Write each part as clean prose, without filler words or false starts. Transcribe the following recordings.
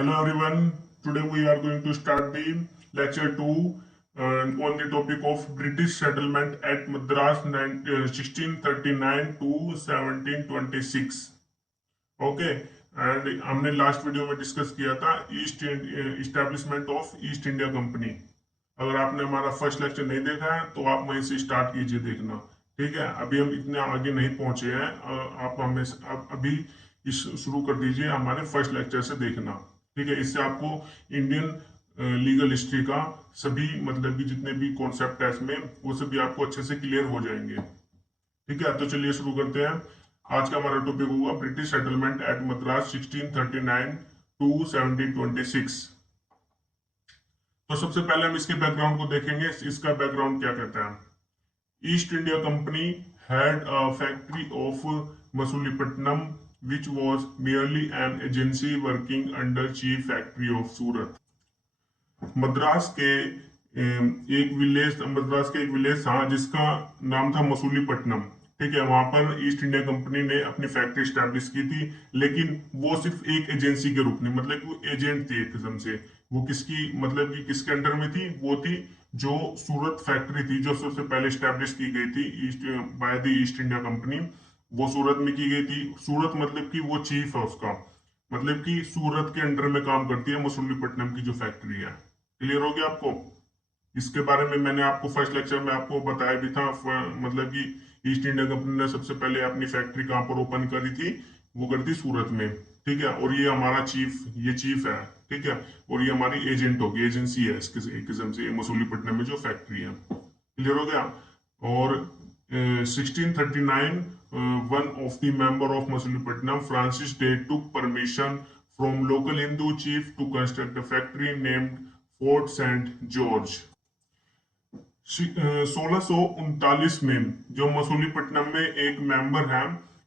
Hello everyone. Today we are going to start the lecture 2 on the topic of British settlement at Madras 1639 to 1726. Okay and हमने last video में discuss किया था east establishment of east India company. अगर आपने हमारा first lecture नहीं देखा है तो आप वहीं से स्टार्ट कीजिए देखना। ठीक है, अभी हम इतने आगे नहीं पहुंचे हैं। आप हमें अभी इस शुरू कर दीजिए हमारे फर्स्ट लेक्चर से देखना। ठीक है, इससे आपको इंडियन लीगल हिस्ट्री का सभी मतलब कि जितने भी कॉन्सेप्ट है इसमें वो सभी आपको अच्छे से क्लियर हो जाएंगे। ठीक है, तो चलिए शुरू करते हैं। आज का हमारा टॉपिक होगा British settlement at Madras 1639 to 1726। तो सबसे पहले हम इसके बैकग्राउंड को देखेंगे। इसका बैकग्राउंड क्या कहता है। East India company had a factory of Masulipatnam which was merely an agency working under chief factory of सूरत। मद्रास के एक विलेज था जिसका नाम था मसूलीपट्टनम। ठीक है, वहां पर ईस्ट इंडिया कंपनी ने अपनी फैक्ट्री स्टैब्लिश की थी, लेकिन वो सिर्फ एक एजेंसी के रूप में, मतलब वो एजेंट थी एक किस्म से। वो किसकी मतलब कि किसके अंडर में थी, वो थी जो सूरत फैक्ट्री थी जो सबसे पहले स्टैब्लिश की गई थी east by the east India company. वो सूरत में की गई थी। सूरत मतलब कि वो चीफ है उसका, मतलब कि सूरत के अंडर में काम करती है मसूलीपट्टनम की जो फैक्ट्री है। क्लियर हो गया आपको। इसके बारे में मैंने आपको फर्स्ट लेक्चर में आपको बताया भी था। मतलब कि ईस्ट इंडिया कंपनी ने सबसे पहले अपनी फैक्ट्री कहाँ पर ओपन करी थी, वो करी थी सूरत में। ठीक है, और ये हमारा चीफ है। ठीक है, और ये हमारी एजेंट होगी, एजेंसी है इसके एक किस्म से मसूलीपट्टनम में जो फैक्ट्री है। क्लियर हो गया। और 1639 one of the member of Masulipatnam Francis Day took permission from local Hindu chief to construct a factory named Fort Saint George. 1639 में जो मसूलीपट्टनम में एक मेंबर है,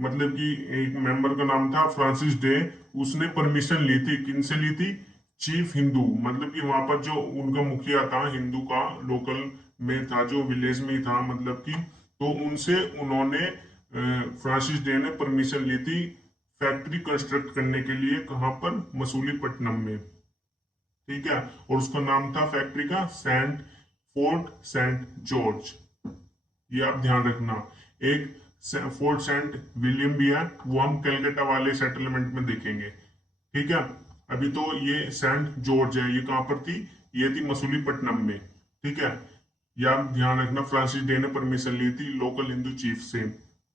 मतलब कि एक मेंबर का नाम था फ्रांसिस डे, उसने परमिशन ली थी। किनसे ली थी? चीफ हिंदू, मतलब कि वहां पर जो उनका मुखिया था हिंदू का, लोकल में था, जो विलेज में ही था, मतलब कि तो उनसे उन्होंने फ्रांसिस डे ने परमिशन ली थी फैक्ट्री कंस्ट्रक्ट करने के लिए। कहां पर? मसूलीपट्टनम में। ठीक है, और उसका नाम था फैक्ट्री का फोर्ट सेंट जॉर्ज। ये आप ध्यान रखना। एक फोर्ट सेंट विलियम भी है, वो हम कलकत्ता वाले सेटलमेंट में देखेंगे। ठीक है, अभी तो ये सेंट जॉर्ज है, ये कहां पर थी? ये थी मसूलीपट्टनम में। ठीक है, ये आप ध्यान रखना। फ्रांसिस डे ने परमिशन ली थी लोकल हिंदू चीफ से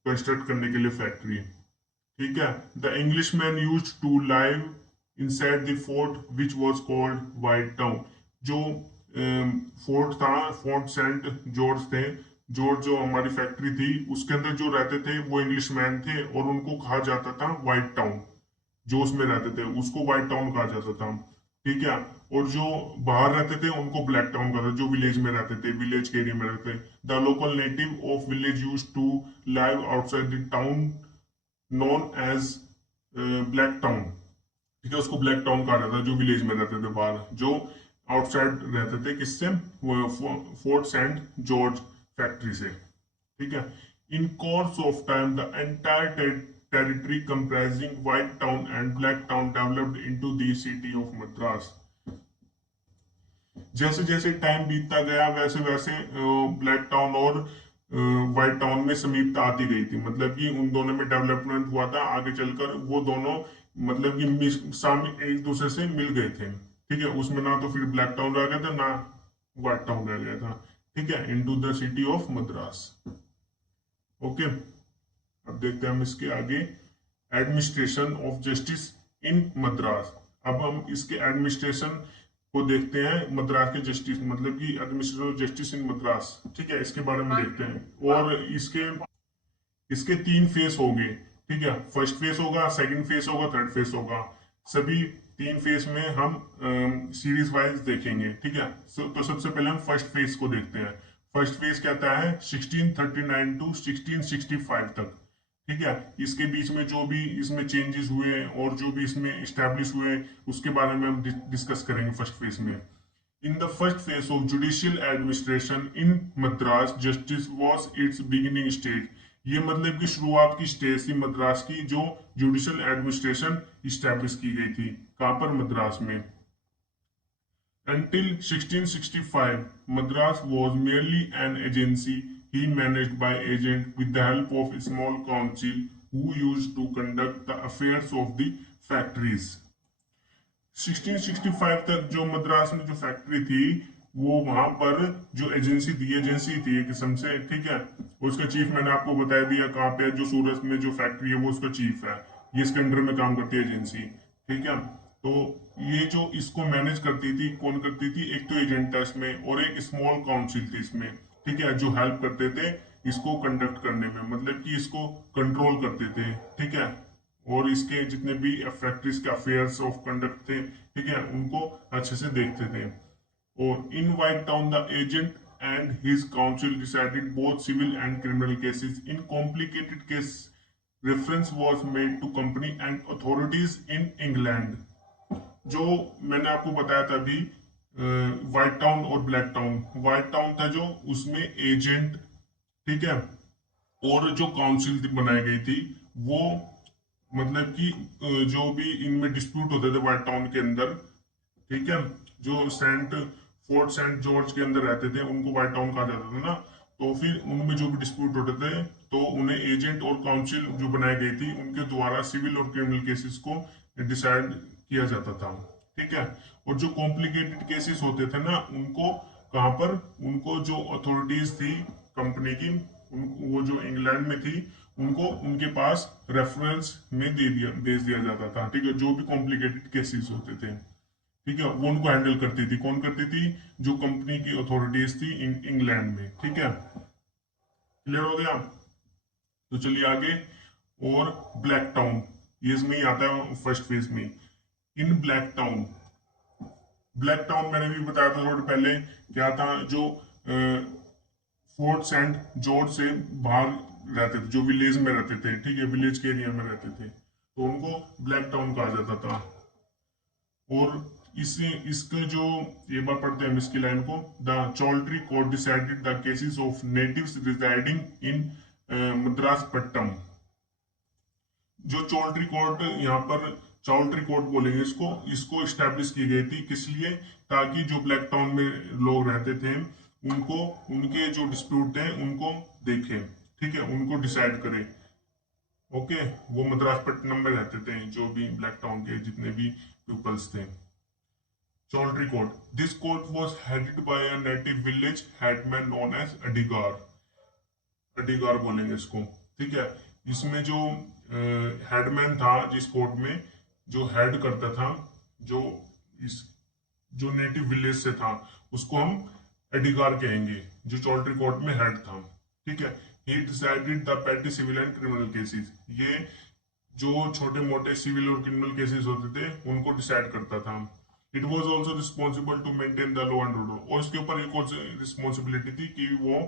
कंस्ट्रक्ट करने के लिए फैक्ट्री। ठीक है, the English man use to live inside the fort which was called White Town. जो फोर्ट था, फोर्ट सेंट जॉर्ज थे, जॉर्ज जो हमारी फैक्ट्री थी उसके अंदर जो रहते थे वो इंग्लिश मैन थे, और उनको कहा जाता था व्हाइट टाउन। जो उसमें रहते थे उसको व्हाइट टाउन कहा जाता था। ठीक है, और जो बाहर रहते थे उनको ब्लैक टाउन कहा था, जो विलेज में रहते थे, विलेज के एरिया में रहते थे। The local native of village use to live outside the town known as Black Town. ठीक है, उसको ब्लैक टाउन कहा जाता है जो विलेज में रहते थे, बाहर जो आउटसाइड रहते थे। किससे? फोर्ट सेंट जॉर्ज फैक्ट्री से। ठीक है, in course of time the entire territory comprising White Town and Black Town developed into the city of Madras. जैसे जैसे टाइम बीतता गया वैसे वैसे ब्लैक टाउन और व्हाइट टाउन में समीपता आती गई थी, मतलब कि उन दोनों में डेवलपमेंट हुआ था। आगे चलकर वो दोनों मतलब कि एक दूसरे से मिल गए थे। ठीक है, उसमें ना तो फिर ब्लैक टाउन रह गया था ना व्हाइट टाउन रह गया था। ठीक है, into the city of Madras. Okay, अब देखते हैं हम इसके आगे। Administration of justice in Madras. अब हम इसके एडमिनिस्ट्रेशन को देखते हैं। मद्रास के जस्टिस मतलब कि administration of justice in Madras. ठीक है, इसके बारे में देखते हैं। और इसके इसके तीन फेस होंगे। ठीक है, फर्स्ट फेस होगा, सेकंड फेस होगा, थर्ड फेस होगा। सभी तीन फेस में हम सीरीज वाइज देखेंगे। ठीक है, तो सबसे पहले हम फर्स्ट फेस को देखते हैं। फर्स्ट फेस कहता है 1639 टू 1665 तक। ठीक है, इसके बीच में जो भी इसमें चेंजेस हुए और जो भी इसमें स्टैब्लिश हुए उसके बारे में हम डिस्कस करेंगे फर्स्ट फेस में। In the first phase of judicial administration in Madras, justice was its beginning stage. ये मतलब कि शुरुआत की स्टेज थी मद्रास की, जो जुडिशल एडमिनिस्ट्रेशन इस्टेब्लिश की गई थी, कहां पर, मद्रास में। Until 1665, Madras was merely an agency he managed by agent with the help of a small council who used to conduct the affairs of the factories. 1665 तक जो मद्रास में जो फैक्ट्री थी, वो वहां पर जो एजेंसी थी एक किस्म से, ठीक है। उसका चीफ मैंने आपको बता दिया कहाँ पे है, जो सूरत में जो फैक्ट्री है वो उसका चीफ है, ये इसके अंडर में काम करती है एजेंसी, ठीक है। तो ये जो इसको मैनेज करती थी, कौन करती थी, एक तो एजेंट था इसमें और एक स्मॉल काउंसिल थी इसमें, ठीक है, जो हेल्प करते थे इसको कंडक्ट करने में, मतलब कि इसको कंट्रोल करते थे, ठीक है। और इसके जितने भी फैक्ट्रीज के अफेयर्स ऑफ कंडक्ट थे, ठीक है, उनको अच्छे से देखते थे। और in White Town the agent and his council decided both civil and criminal cases in complicated case reference was made to company and authorities in England. जो मैंने आपको बताया था अभी, व्हाइट टाउन और ब्लैक टाउन, व्हाइट टाउन था जो, उसमें एजेंट, ठीक है, और जो काउंसिल बनाई गई थी वो, मतलब कि जो भी इनमें डिस्प्यूट होते थे व्हाइट टाउन के अंदर, ठीक है, जो फोर्ट सेंट जॉर्ज के अंदर रहते थे उनको व्हाइट टाउन कहा जाता था ना। तो फिर उनमें जो भी डिस्प्यूट होते थे तो उन्हें एजेंट और काउंसिल जो बनाई गई थी उनके द्वारा सिविल और क्रिमिनल केसेस को डिसाइड किया जाता था, ठीक है। और जो कॉम्प्लिकेटेड केसेस होते थे ना, उनको कहाँ पर, उनको जो अथॉरिटीज थी कंपनी की, वो जो इंग्लैंड में थी, उनको उनके पास रेफरेंस में भेज दिया जाता था, ठीक है, जो भी कॉम्प्लिकेटेड केसेस होते थे, ठीक है, वो उनको हैंडल करती थी, कौन करती थी, जो कंपनी की अथॉरिटीज थी इंग्लैंड में, ठीक है। क्लियर हो गया। तो चलिए आगे। और ब्लैक टाउन, ये इसमें ही आता है फर्स्ट फेज में। इन ब्लैक टाउन, ब्लैक टाउन मैंने भी बताया था थोड़ी पहले, क्या था, जो फोर्ट सेंट जॉर्ज से बाहर रहते थे, जो विलेज में रहते थे, ठीक है, विलेज के एरिया में रहते थे, तो उनको ब्लैक टाउन कहा जाता था। और इसे इसके जो, एक बार पढ़ते हैं इसकी लाइन को, the Choultry Court decided the cases of natives residing in Madras Patnam. जो चौल्ट्री कोर्ट, यहाँ पर चौल्ट्री कोर्ट बोलेंगे इसको, इसको स्टैब्लिश की गई थी, किस लिए, ताकि जो ब्लैक टाउन में लोग रहते थे उनको, उनके जो डिस्प्यूट थे उनको देखे, ठीक है, उनको डिसाइड करे। ओके, वो मद्रासपट्टनम में रहते थे जो भी ब्लैक टाउन के जितने भी पीपल्स थे। Chowdhury Court. This court was headed by a native village headman known as Adigar. अडीगार बोलेंगे इसको, ठीक है। इसमें जो हेडमैन था जिस कोर्ट में, जो हेड करता था, जो इस जो नेटिव विलेज से था, उसको हम एडिगार कहेंगे, जो चौल्ट्री कोर्ट में हेड था, ठीक है। ही डिसाइडेड द पेटी सिविल एंड क्रिमिनल केसेस, ये जो छोटे मोटे सिविल और क्रिमिनल केसेस होते थे उनको डिसाइड करता था। It was also responsible to maintain the law and order, और इसके ऊपर एक और रिस्पॉन्सिबिलिटी थी कि वो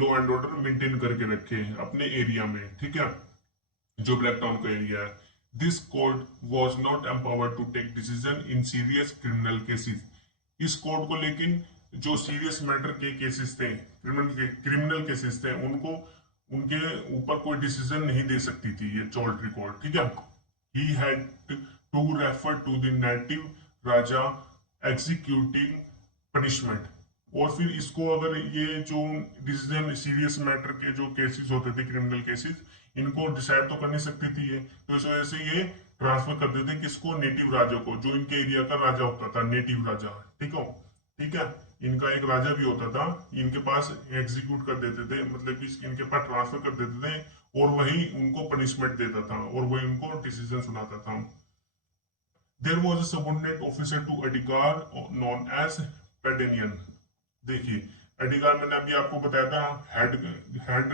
लॉ एंड ऑर्डर मेंटेन करके रखे अपने एरिया में, ठीक है, जो ब्लैक टाउन का एरिया है। This court was not empowered to take decision in serious criminal cases. इस कोर्ट को लेकिन जो सीरियस मैटर के केसेस थे, क्रिमिनल केसेस थे, उनको उनके ऊपर कोई डिसीजन नहीं दे सकती थी ये चौल्ट्री कोर्ट, ठीक है। He had to refer to the native raja executing punishment. और फिर इसको अगर ये जो डिसीजन सीरियस मैटर के जो केसेस होते थे, क्रिमिनल केसेस, इनको डिसाइड तो कर नहीं सकती थी ये, तो इस वजह से ये ट्रांसफर कर देते किसको, नेटिव राजा को, जो इनके एरिया का राजा होता था, नेटिव राजा, ठीक हो, ठीक है। इनका एक राजा भी होता था, इनके पास एग्जीक्यूट कर देते थे, मतलब कि इनके पास ट्रांसफर कर देते थे, और वही उनको पनिशमेंट देता था और वही उनको डिसीजन सुनाता था। There was a subordinate officer to Adigar known as Pedenian. देखिए, एडिगार मैंने अभी आपको बताया था, हेड हेड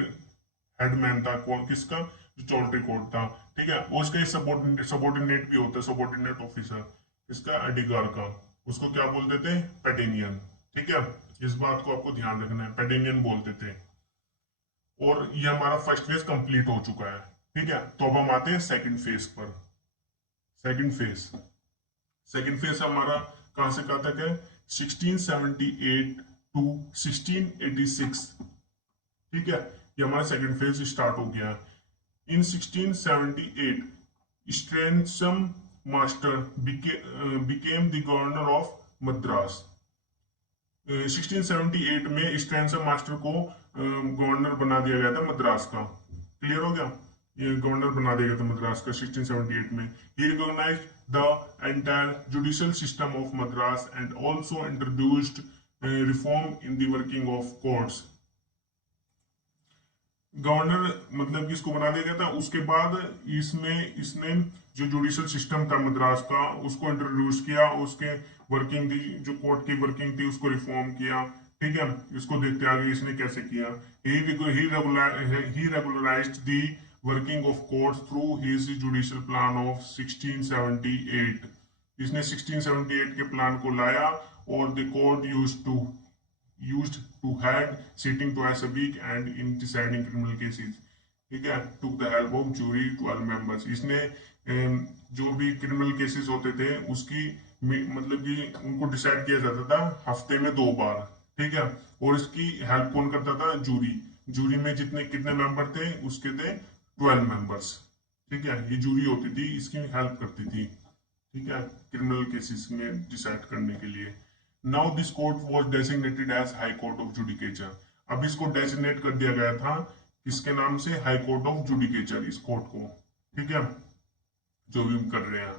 हेडमैन था, कौन, किसका, जो चौल्ट्री कोर्ट था, ठीक है। वो उसका सबॉर्डिनेट भी होता है, सबॉर्डिनेट ऑफिसर इसका एडिगार का, उसको क्या बोलते थे, पेडेनियन, ठीक है। इस बात को आपको ध्यान रखना है, पेडेनियन बोलते थे। और ये हमारा फर्स्ट फेज कंप्लीट हो चुका है, ठीक है। तो अब हम आते हैं सेकंड फेज पर। सेकंड फेज, सेकंड फेज हमारा कहां से कहां तक है, 1678 टू 1686, ठीक है। ये हमारा सेकंड फेज स्टार्ट हो गया। In 1678 Streynsham Master became the governor of Madras. 1678 में स्ट्रेनसम मास्टर को गवर्नर बना दिया गया था मद्रास का। क्लियर हो गया, ये गवर्नर बना दिया गया था मद्रास का 1678 में। He recognised the entire judicial system of Madras and also introduced reform in the working of courts. Governor मतलब कि इसको बना दिया गया था। उसके बाद इसमें इसने जो जुडिशियल सिस्टम था मद्रास का उसको इंट्रोड्यूस किया, उसके वर्किंग थी, जो कोर्ट की वर्किंग थी उसको रिफॉर्म किया। ठीक है, इसको देखते आगे इसने कैसे किया। He regularised the working of court through his judicial plan of 1678। इसने 1678 के प्लान को लाया और the court used to had sitting twice a week and in deciding criminal cases। ठीक है, took the help of jury 12 members। इसने जो भी क्रिमिनल केसेस होते थे उसकी मतलब कि उनको डिसाइड किया जाता था हफ्ते में 2 बार। ठीक है, और इसकी हेल्प कौन करता था? जूरी। जूरी में जितने कितने मेंबर थे उसके थे 12 मेंबर्स। ठीक है, ये जूरी होती थी, इसकी हेल्प करती थी। ठीक है, क्रिमिनल केसेस में डिसाइड करने के लिए। Now this court was designated as High Court of Judicature. अब इसको डेजिग्नेट कर दिया गया था किसके नाम से? हाई कोर्ट ऑफ जुडिकेचर, इस कोर्ट को। ठीक है, जो भी हम कर रहे हैं।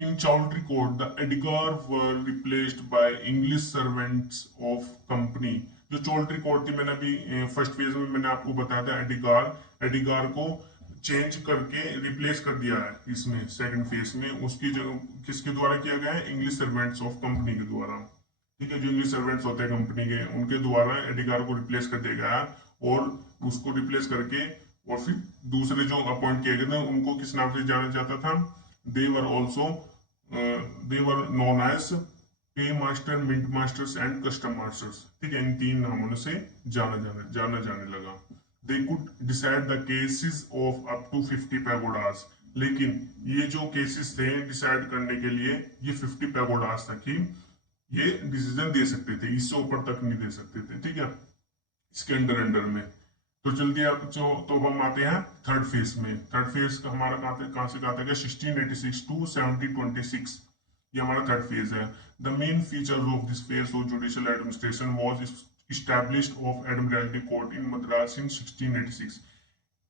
In Choultry Court the Adigar were replaced by English servants of company. जो चौल्ट्री कोर्ट थी, मैंने अभी फर्स्ट फेज में मैंने आपको बताया था एडिगार को चेंज करके रिप्लेस कर दिया है इसमें सेकंड फेज में। उसकी जो किसके द्वारा किया गया है? इंग्लिश सर्वेंट्स ऑफ कंपनी के द्वारा। ठीक है, जो इंग्लिश सर्वेंट्स होते हैं कंपनी के उनके द्वारा एडिगार को रिप्लेस कर दिया गया और उसको रिप्लेस करके और फिर दूसरे जो अपॉइंट किए गए थे उनको किस नाम से जाना जाता था? They were also they were known as pay master, mint masters and custom masters. ठीक है, इन 3 नामों से जाना जाने लगा। They could decide the cases of up to 50 pagodas. लेकिन ये जो केसेस थे डिसाइड करने के लिए ये 50 पैगोडास तक ही ये डिसीजन दे सकते थे, इससे ऊपर तक नहीं दे सकते थे। ठीक है, इसके अंडर में। तो जल्दी आप जो तो हम आते हैं थर्ड फेज में। थर्ड फेज का हमारा कहां से कहा था? 1686 टू 1726, ये हमारा थर्ड फेज है। The main features of this phase of judicial administration was established of Admiralty Court in Madras in 1686।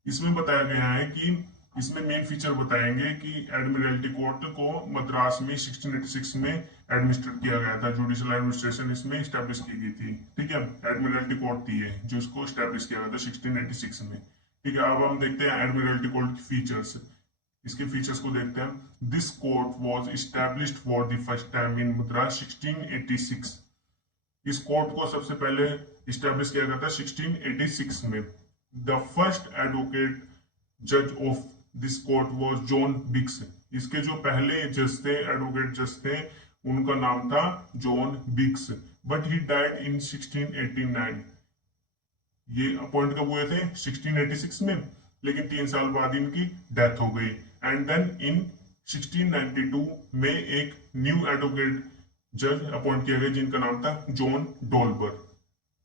इसमें बताया गया है कि इसमें मेन फीचर बताएंगे कि एडमिरल्टी कोर्ट को मद्रास में 1686 में एडमिनिस्ट्रेट किया गया था। जुडिशियल एडमिनिस्ट्रेशन इसमें स्टैब्लिश की गई थी। ठीक है, एडमिरल्टी कोर्ट थी है जो इसको स्टैब्लिश किया गया था 1686 में। ठीक है, अब हम देखते हैं एडमिरल्टी कोर्ट की फीचर्स। इसके फीचर्स को देखते हैं। This court was established for the first time in Madras 1686। इस कोर्ट को सबसे पहले स्टैब्लिश किया गया था 1686 में। द फर्स्ट एडवोकेट जज of this court was John Biggs. इसके जो पहले जज थे, एडवोकेट जज थे, उनका नाम था John Biggs. But he died in 1689। ये अपॉइंट कब हुए थे? 1686 में, लेकिन 3 साल बाद इनकी डेथ हो गई। एंड देन इन 1692 में एक न्यू एडवोकेट जज अपॉइंट किया गया जिनका नाम था जॉन डोल्बर।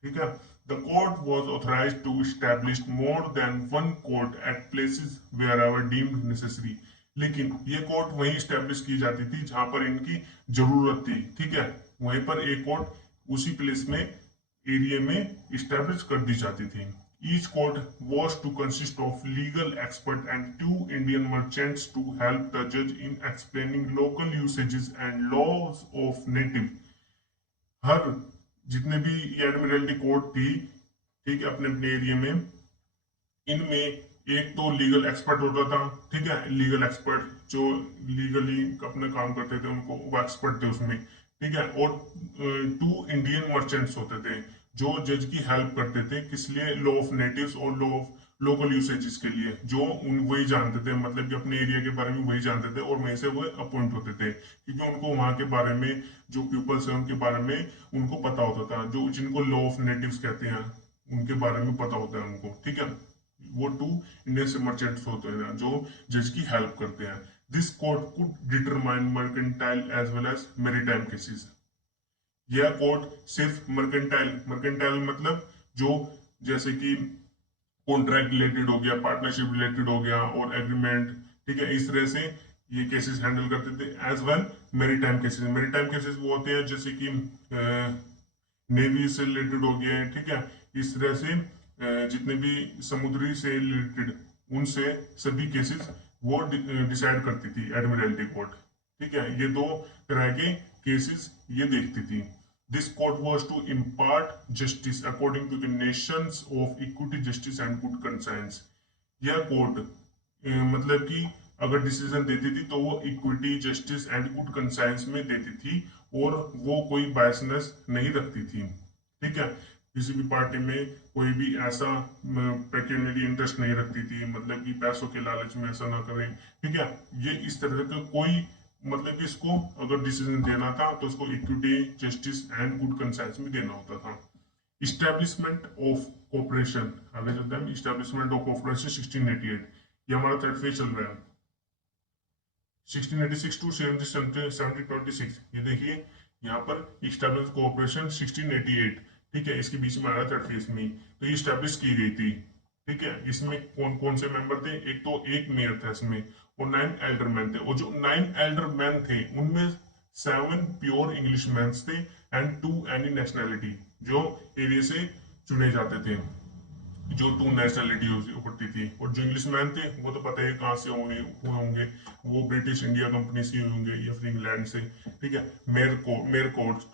ठीक है, the court was authorised to establish more than one court at places wherever deemed necessary. लेकिन ये कोर्ट वहीं स्टैब्लिश की जाती थी जहां पर इनकी जरूरत थी। ठीक है, वहीं पर एक कोर्ट उसी प्लेस में एरिया में स्टैब्लिश कर दी जाती थी। Each court was to consist of legal expert and 2 Indian merchants to help the judge in explaining local usages and laws of native। हर जितने भी एडमिरल्टी कोर्ट थी, ठीक है, अपने अपने एरिया में, इनमें एक तो लीगल एक्सपर्ट होता था। ठीक है, लीगल एक्सपर्ट जो लीगली अपना काम करते थे उनको वो एक्सपर्ट थे उसमें। ठीक है, और 2 इंडियन मर्चेंट्स होते थे जो जज की हेल्प करते थे। किस लिए? लॉ ऑफ नेटिव्स और लॉ ऑफ लोकल यूसेजेस के लिए, जो उन वही जानते थे, मतलब कि अपने एरिया के बारे में वही जानते थे और वहीं से वो अपॉइंट होते थे, क्योंकि उनको वहां के बारे में जो पीपल्स है उनके बारे में उनको पता होता था, जो जिनको लॉ ऑफ नेटिव्स कहते हैं उनके बारे में पता होता है उनको। ठीक है, वो 2 इंडियन से मर्चेंट्स होते हैं जो जज की हेल्प करते हैं। This court could determine mercantile as well as maritime cases. यह कोर्ट सिर्फ मर्केंटाइल मतलब जो जैसे कि कॉन्ट्रैक्ट रिलेटेड हो गया, पार्टनरशिप रिलेटेड हो गया और एग्रीमेंट, ठीक है, इस तरह से ये केसेस हैंडल करते थे। As well maritime cases, maritime cases वो होते हैं जैसे कि नेवी से रिलेटेड हो गया है, ठीक है, इस तरह से जितने भी समुद्री से रिलेटेड, उनसे सभी केसेस वो डिसाइड करती थी एडमिरल्टी कोर्ट, ठीक है। ये दो तरह के केसेस ये देखती थी। This court was to impart justice according to the nations of equity, justice and good conscience. यह कोर्ट मतलब कि अगर डिसीजन देती थी तो वो equity, justice and good conscience में देती थी, और वो कोई बायसनेस नहीं रखती थी, ठीक है। किसी भी पार्टी में कोई भी ऐसा पेक्यूनियरी इंटरेस्ट नहीं रखती थी, मतलब कि पैसों के लालच में ऐसा ना करें, ठीक है। ये इस तरह का कोई, मतलब कि इसको अगर डिसीजन देना था तो उसको equity, justice and good conscience में देना होता था। इस्टेब्लिशमेंट ऑफ कॉपरेशन, आगे चलते हैं। इस्टेब्लिशमेंट ऑफ कॉपरेशन 1688, ये हमारा थर्ड फेज चल रहा है। 1686 टू 1726, ये देखिए यहाँ पर इस्टेब्लिश कोऑपरेशन 1688, ठीक है, इसके बीच में आ रहा थर्ड फेज में, तो ये स्टैब्लिश की गई थी, ठीक है। इसमें कौन कौन से मेंबर थे? एक तो एक मेयर था इसमें, और 9 एल्डर मैन थे, और जो 9 एल्डर मैन थे उनमें 7 प्योर इंग्लिश मैन थे एंड 2 एनी नेशनैलिटी, जो एरिया से चुने जाते थे, जो 2 नेशनैलिटी होती थी। और जो इंग्लिश मैन थे वो तो पता है कहाँ से हुए हुए होंगे, वो ब्रिटिश इंडिया कंपनी से होंगे या फिर इंग्लैंड से, ठीक है। मेयर कोर्ट,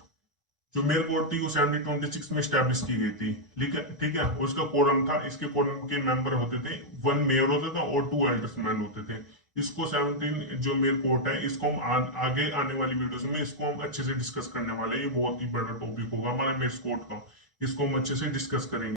जो मेयर कोर्ट थी वो 1726 में स्टैब्लिश की गई थी, ठीक है, ठीक है। उसका कोरम था, इसके कोरम के मेंबर होते थे, 1 मेयर होता था और 2 एल्डर्स मैन होते थे। इसको 17 जो मेयर कोर्ट है, इसको हम आगे आने वाली वीडियोस में इसको हम अच्छे से डिस्कस करने वाले हैं। ये बहुत ही बड़ा टॉपिक होगा हमारा मेयर कोर्ट का, इसको हम अच्छे से डिस्कस करेंगे।